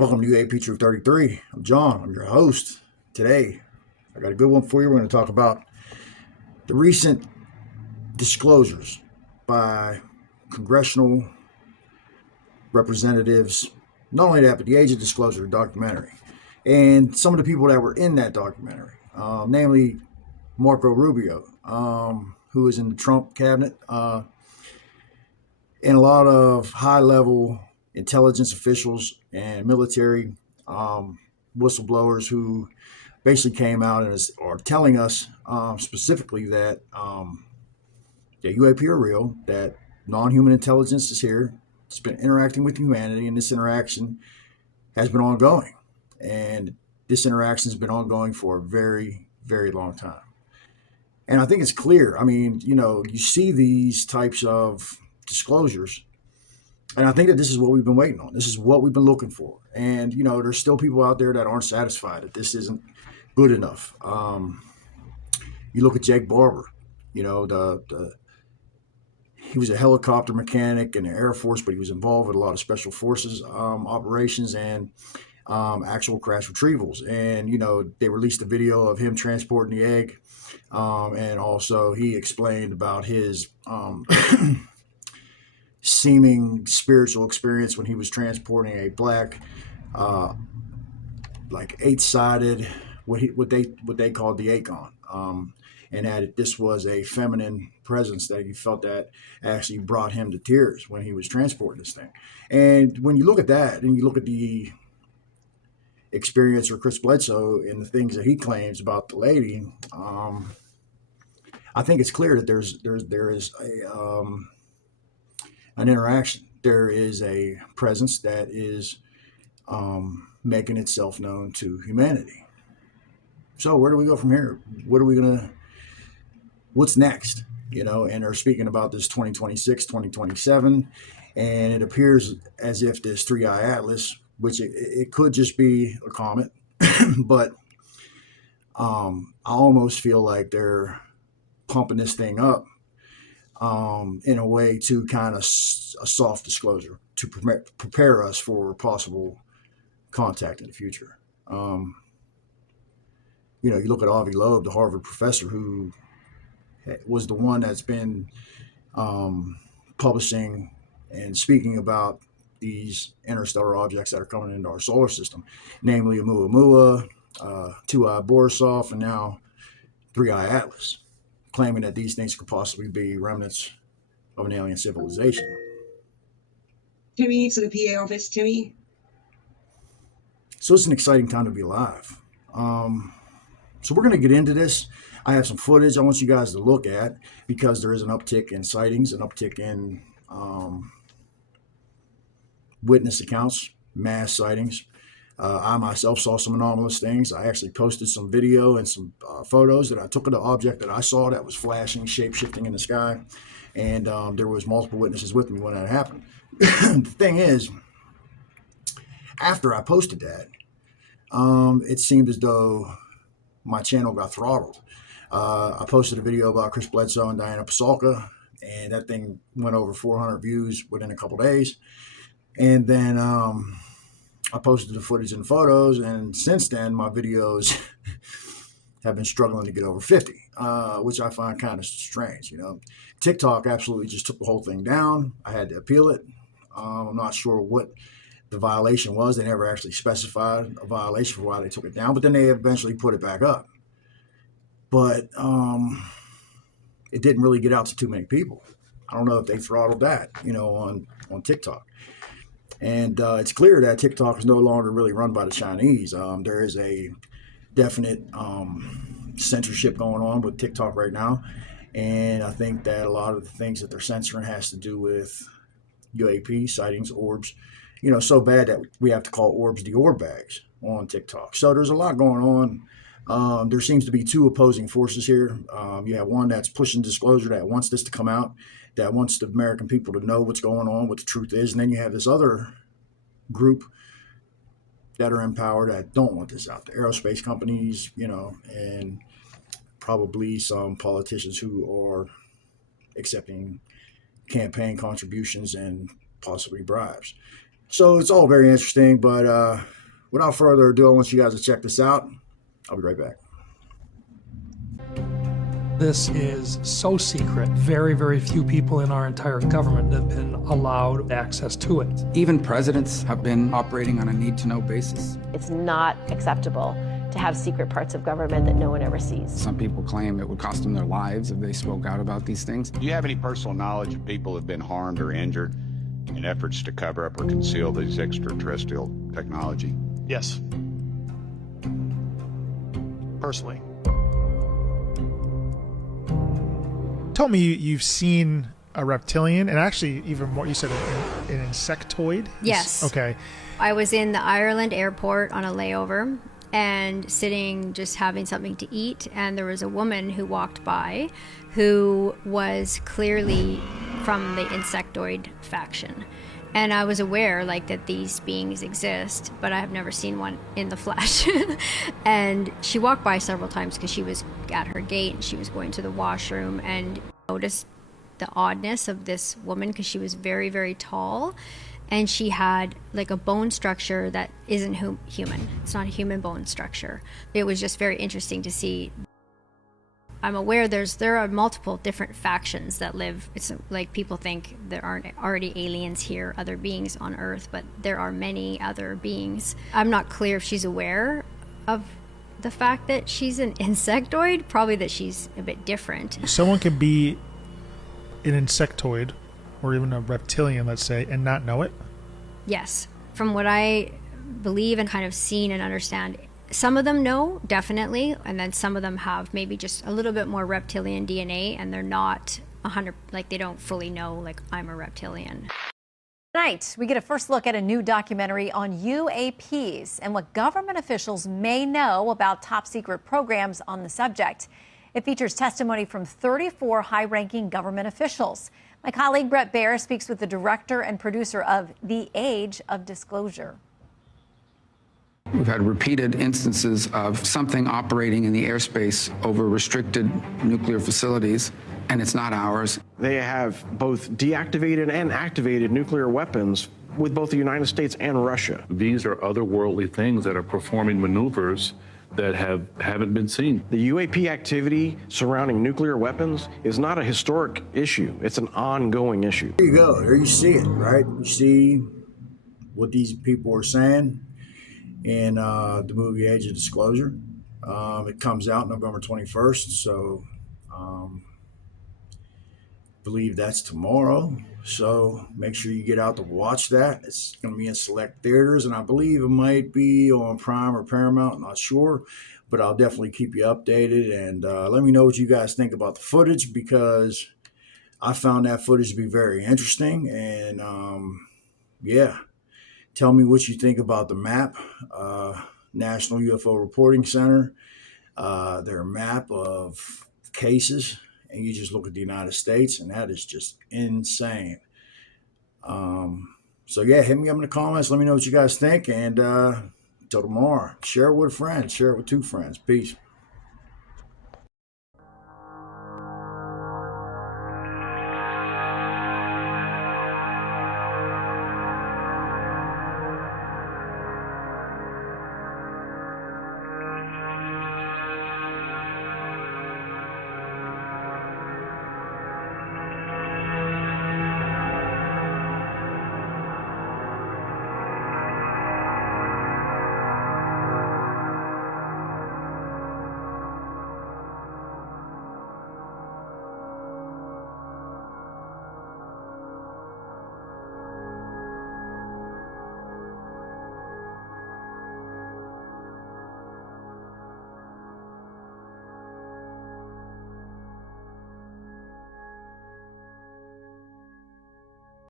Welcome to UAP Truth 33. I'm John. I'm your host. Today, I got a good one for you. We're going to talk about the recent disclosures by congressional representatives. Not only that, but the Age of Disclosure documentary. And some of the people that were in that documentary, namely Marco Rubio, who is in the Trump cabinet, and a lot of high-level intelligence officials and military whistleblowers who basically came out and are telling us specifically that the UAP are real, that non-human intelligence is here. It's been interacting with humanity, and this interaction has been ongoing. And this interaction has been ongoing for a very, very long time. And I think it's clear. I mean, you see these types of disclosures, and I think that this is what we've been waiting on. This is what we've been looking for. And, there's still people out there that aren't satisfied that this isn't good enough. You look at Jake Barber, he was a helicopter mechanic in the Air Force, but he was involved with a lot of special forces operations and actual crash retrievals. And, they released a video of him transporting the egg. And also he explained about his seeming spiritual experience when he was transporting a black, like eight-sided, what they called the Akon, and that this was a feminine presence that he felt that actually brought him to tears when he was transporting this thing. And when you look at that, and you look at the experience for Chris Bledsoe and the things that he claims about the lady, I think it's clear that there is an interaction. There is a presence that is making itself known to humanity. So where do we go from here? What's next? And they're speaking about this 2026, 2027, and it appears as if this 3-eye atlas, which it could just be a comet, but I almost feel like they're pumping this thing up in a way to kind of a soft disclosure to prepare us for possible contact in the future. You look at Avi Loeb, the Harvard professor, who was the one that's been publishing and speaking about these interstellar objects that are coming into our solar system, namely Oumuamua, 2-eye Borisov, and now 3-eye Atlas, claiming that these things could possibly be remnants of an alien civilization. Timmy, to the PA office, Timmy. So it's an exciting time to be alive. So we're going to get into this. I have some footage I want you guys to look at because there is an uptick in sightings, an uptick in witness accounts, mass sightings. I myself saw some anomalous things. I actually posted some video and some photos that I took of the object that I saw that was flashing, shape-shifting in the sky. And there was multiple witnesses with me when that happened. The thing is, after I posted that, it seemed as though my channel got throttled. I posted a video about Chris Bledsoe and Diana Pasulka, and that thing went over 400 views within a couple days. And then I posted the footage and photos, and since then my videos have been struggling to get over 50, which I find kind of strange. TikTok absolutely just took the whole thing down. I had to appeal it. I'm not sure what the violation was. They never actually specified a violation for why they took it down, but then they eventually put it back up. But it didn't really get out to too many people. I don't know if they throttled that, on TikTok. And it's clear that TikTok is no longer really run by the Chinese. There is a definite censorship going on with TikTok right now. And I think that a lot of the things that they're censoring has to do with UAP sightings, orbs, so bad that we have to call orbs the orb bags on TikTok. So there's a lot going on. There seems to be two opposing forces here. You have one that's pushing disclosure, that wants this to come out, that wants the American people to know what's going on, what the truth is. And then you have this other group that are in power that don't want this out. The aerospace companies, and probably some politicians who are accepting campaign contributions and possibly bribes. So it's all very interesting, but without further ado, I want you guys to check this out. I'll be right back. This is so secret. Very, very few people in our entire government have been allowed access to it. Even presidents have been operating on a need-to-know basis. It's not acceptable to have secret parts of government that no one ever sees. Some people claim it would cost them their lives if they spoke out about these things. Do you have any personal knowledge of people who have been harmed or injured in efforts to cover up or conceal these extraterrestrial technology? Yes. Personally. Told me you've seen a reptilian, and actually even more, you said an insectoid? Yes. Okay. I was in the Ireland airport on a layover and sitting just having something to eat, and there was a woman who walked by who was clearly from the insectoid faction. And I was aware that these beings exist, but I have never seen one in the flesh. And she walked by several times because she was at her gate and she was going to the washroom, and noticed the oddness of this woman because she was very, very tall. And she had a bone structure that isn't human. It's not a human bone structure. It was just very interesting to see. I'm aware there are multiple different factions that live. It's like people think there aren't already aliens here, other beings on Earth, but there are many other beings. I'm not clear if she's aware of the fact that she's an insectoid, probably that she's a bit different. Someone can be an insectoid or even a reptilian, let's say, and not know it? Yes. From what I believe and kind of seen and understand, some of them know, definitely, and then some of them have maybe just a little bit more reptilian DNA, and they're not 100, they don't fully know, I'm a reptilian. Tonight, we get a first look at a new documentary on UAPs and what government officials may know about top secret programs on the subject. It features testimony from 34 high-ranking government officials. My colleague Brett Baer speaks with the director and producer of The Age of Disclosure. We've had repeated instances of something operating in the airspace over restricted nuclear facilities, and it's not ours. They have both deactivated and activated nuclear weapons with both the United States and Russia. These are otherworldly things that are performing maneuvers that haven't been seen. The UAP activity surrounding nuclear weapons is not a historic issue. It's an ongoing issue. There you go. There you see it, right? You see what these people are saying in the movie Age of Disclosure. It comes out November 21st, so I believe that's tomorrow. So make sure you get out to watch that. It's going to be in select theaters, and I believe it might be on Prime or Paramount. I'm not sure, but I'll definitely keep you updated. And let me know what you guys think about the footage, because I found that footage to be very interesting. And yeah, tell me what you think about the map, National UFO Reporting Center, their map of cases. And you just look at the United States, and that is just insane. So yeah, hit me up in the comments. Let me know what you guys think. And until tomorrow, share it with a friend. Share it with 2 friends. Peace.